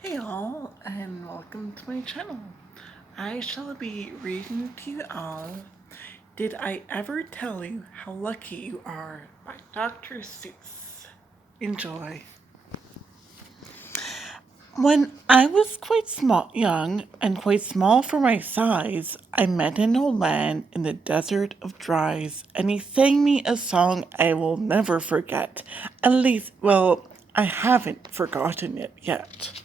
Hey all, and welcome to my channel. I shall be reading to you all Did I Ever Tell You How Lucky You Are by Dr. Seuss. Enjoy. When I was quite young, and quite small for my size, I met an old man in the desert of dries, and he sang me a song I will never forget. At least, well, I haven't forgotten it yet.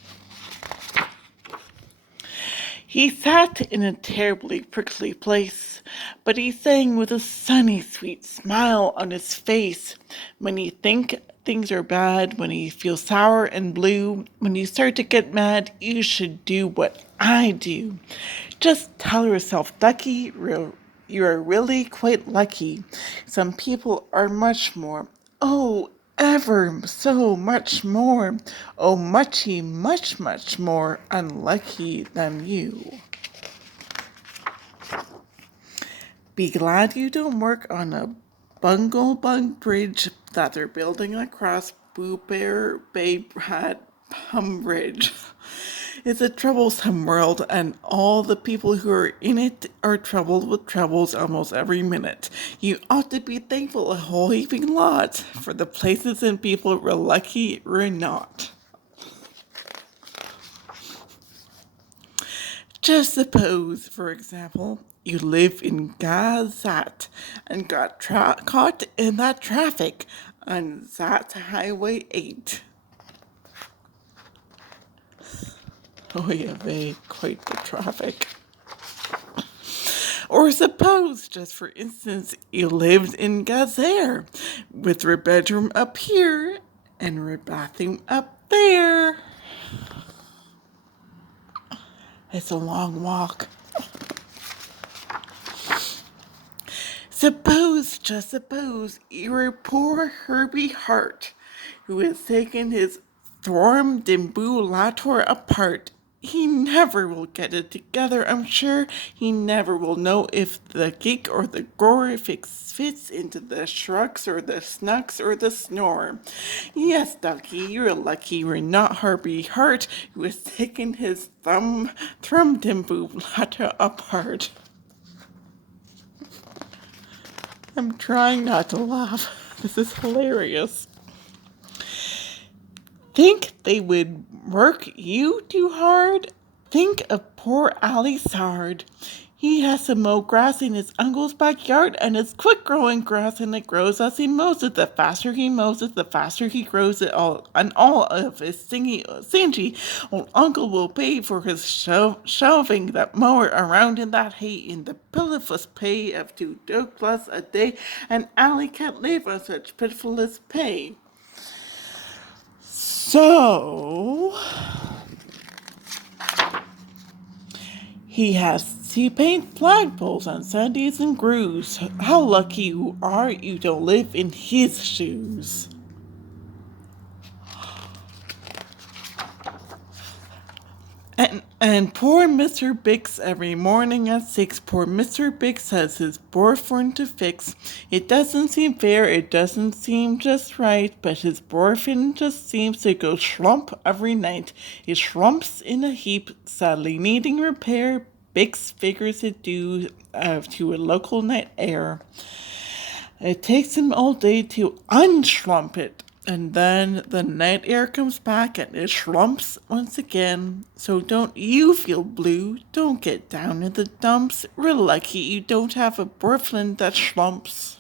He sat in a terribly prickly place, but he sang with a sunny, sweet smile on his face. When you think things are bad, when you feel sour and blue, when you start to get mad, you should do what I do. Just tell yourself, Ducky, you are really quite lucky. Some people are much more. Oh, ever so much more, oh muchy, much more unlucky than you. Be glad you don't work on a bungle bug bridge that they're building across Boo Bear Bay Hat Hum Bridge. It's a troublesome world, and all the people who are in it are troubled with troubles almost every minute. You ought to be thankful a whole heaping lot for the places and people we're lucky we're not. Just suppose, for example, you live in Gazat and got caught in that traffic on Zat Highway 8. Oh yeah, they quite the traffic. Or suppose, just for instance, you lived in Gazaire with your bedroom up here and your bathroom up there. It's a long walk. Suppose, just suppose, you're poor Herbie Hart, who has taken his Thorm Dimbulator apart. He never will get it together, I'm sure. He never will know if the geek or the gore fits into the shrugs or the snucks or the snore. Yes, Ducky, you're lucky you're not Herbie Hart, who has taken his Thrum Dimbulator apart. I'm trying not to laugh. This is hilarious. Think they would work you too hard? Think of poor Ali Sard. He has to mow grass in his uncle's backyard, and it's quick growing grass, and it grows as he mows it. The faster he mows it, the faster he grows it all, and all of his stingy old uncle will pay for his shoving that mower around in that hay in the pitiful pay of $2 a day, and Ali can't live on such pitifulest pay. So he has to paint flagpoles on Sundays and grooves. How lucky you are you don't live in his shoes. And poor Mr. Bix every morning at 6, poor Mr. Bix has his boyfriend to fix. It doesn't seem fair, it doesn't seem just right, but his boyfriend just seems to go slump every night. He slumps in a heap, sadly needing repair. Bix figures it due to a local night air. It takes him all day to unslump it, and then the night air comes back and it slumps once again. So don't you feel blue. Don't get down in the dumps. We're lucky you don't have a boyfriend that slumps.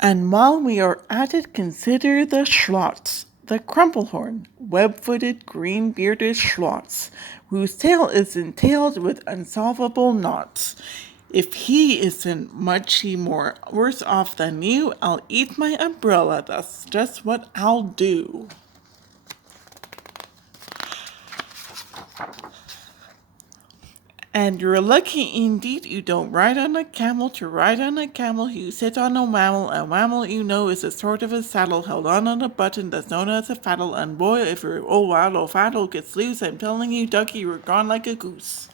And while we are at it, consider the schlots, the crumplehorn, web-footed, green-bearded schlots, whose tail is entailed with unsolvable knots. If he isn't much more worse off than you, I'll eat my umbrella. That's just what I'll do. And you're lucky indeed you don't ride on a camel. To ride on a camel, you sit on a wamel. A wamel, you know, is a sort of a saddle held on a button that's known as a faddle. And boy, if your old wild faddle gets loose, I'm telling you, Ducky, you're gone like a goose.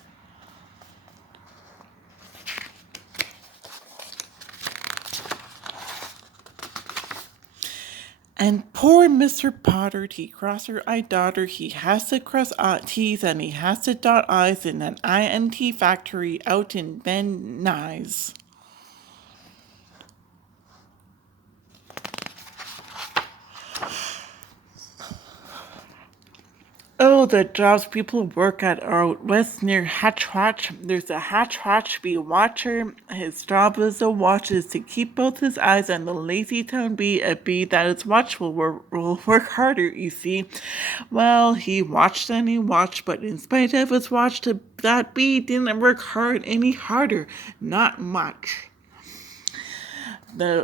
And poor Mr. Potter, he crosser-eyed daughter, he has to cross T's and he has to dot I's in an INT factory out in Van Nuys. Oh, the jobs people work at are out west near Hatchwatch. There's a Hatchwatch bee watcher. His job as a watch is to keep both his eyes on the lazy town bee, a bee that is watchful will work harder, you see. Well, he watched and he watched, but in spite of his watch, that bee didn't work hard any harder. Not much.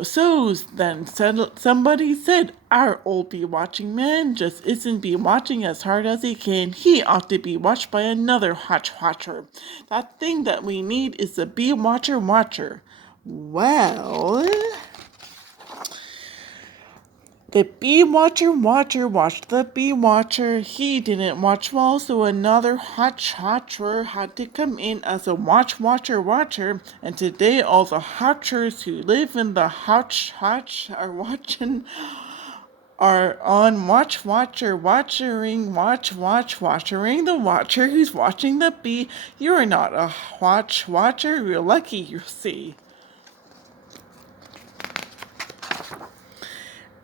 So then somebody said, our old bee watching man just isn't bee watching as hard as he can. He ought to be watched by another watcher. That thing that we need is a bee watcher. Well, the bee watcher watched the bee watcher. He didn't watch well, so another watcher had to come in as a watcher. And today all the watchers who live in the watch are on watching the watcher who's watching the bee. You're not a watcher, you're lucky, you see.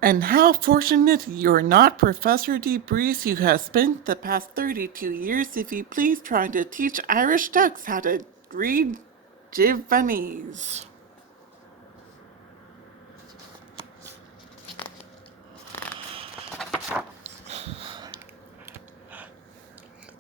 And how fortunate you're not Professor DeBreeze, who has spent the past 32 years, if you please, trying to teach Irish ducks how to read Javanese.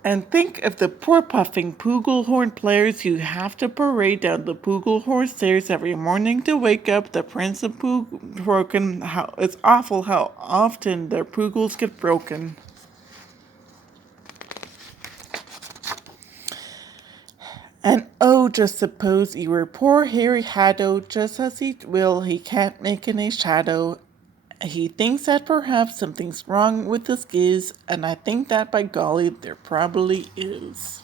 And think of the poor puffing Pooglehorn players who have to parade down the Pooglehorn stairs every morning to wake up the Prince of Broken. It's awful how often their Poogles get broken. And oh, just suppose you were poor Harry Haddo, just as he will, he can't make any shadow. He thinks that perhaps something's wrong with his giz, and I think that by golly, there probably is.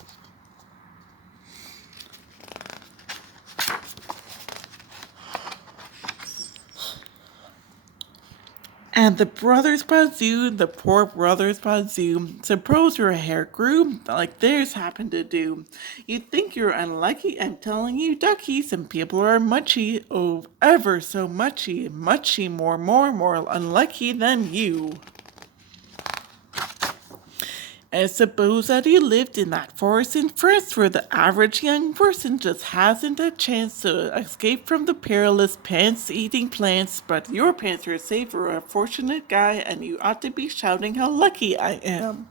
And the brothers Bazoo, the poor brothers Bazoo, suppose your hair grew like theirs happened to do. You'd think you're unlucky, I'm telling you, ducky, some people are muchy, oh, ever so muchy more unlucky than you. And suppose that you lived in that forest in France where the average young person just hasn't a chance to escape from the perilous pants-eating plants, but your pants are safe for a fortunate guy and you ought to be shouting how lucky I am.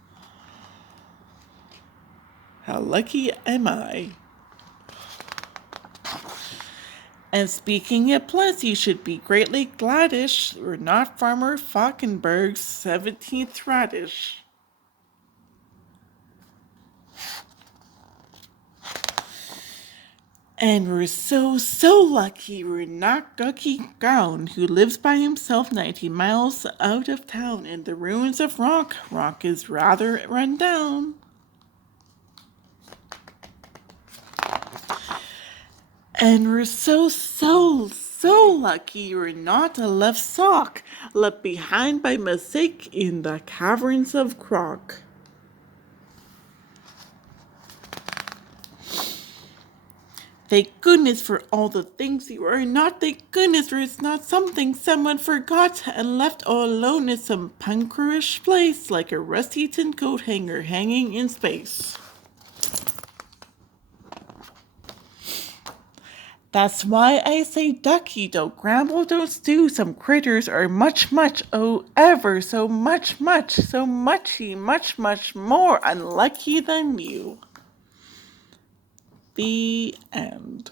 How lucky am I? And speaking of plants, you should be greatly gladish. We're not Farmer Falkenberg's 17th radish. And we're so lucky we're not Gucky Gown, who lives by himself 90 miles out of town in the ruins of Rock. Rock is rather run down. And we're so lucky we're not a left sock, left behind by mistake in the caverns of Croc. Thank goodness for all the things you are not. Thank goodness for it's not something someone forgot and left all alone in some punkerish place like a rusty tin coat hanger hanging in space. That's why I say ducky, don't grumble, don't stew. Some critters are much, oh, ever so much, so much more unlucky than you. The end.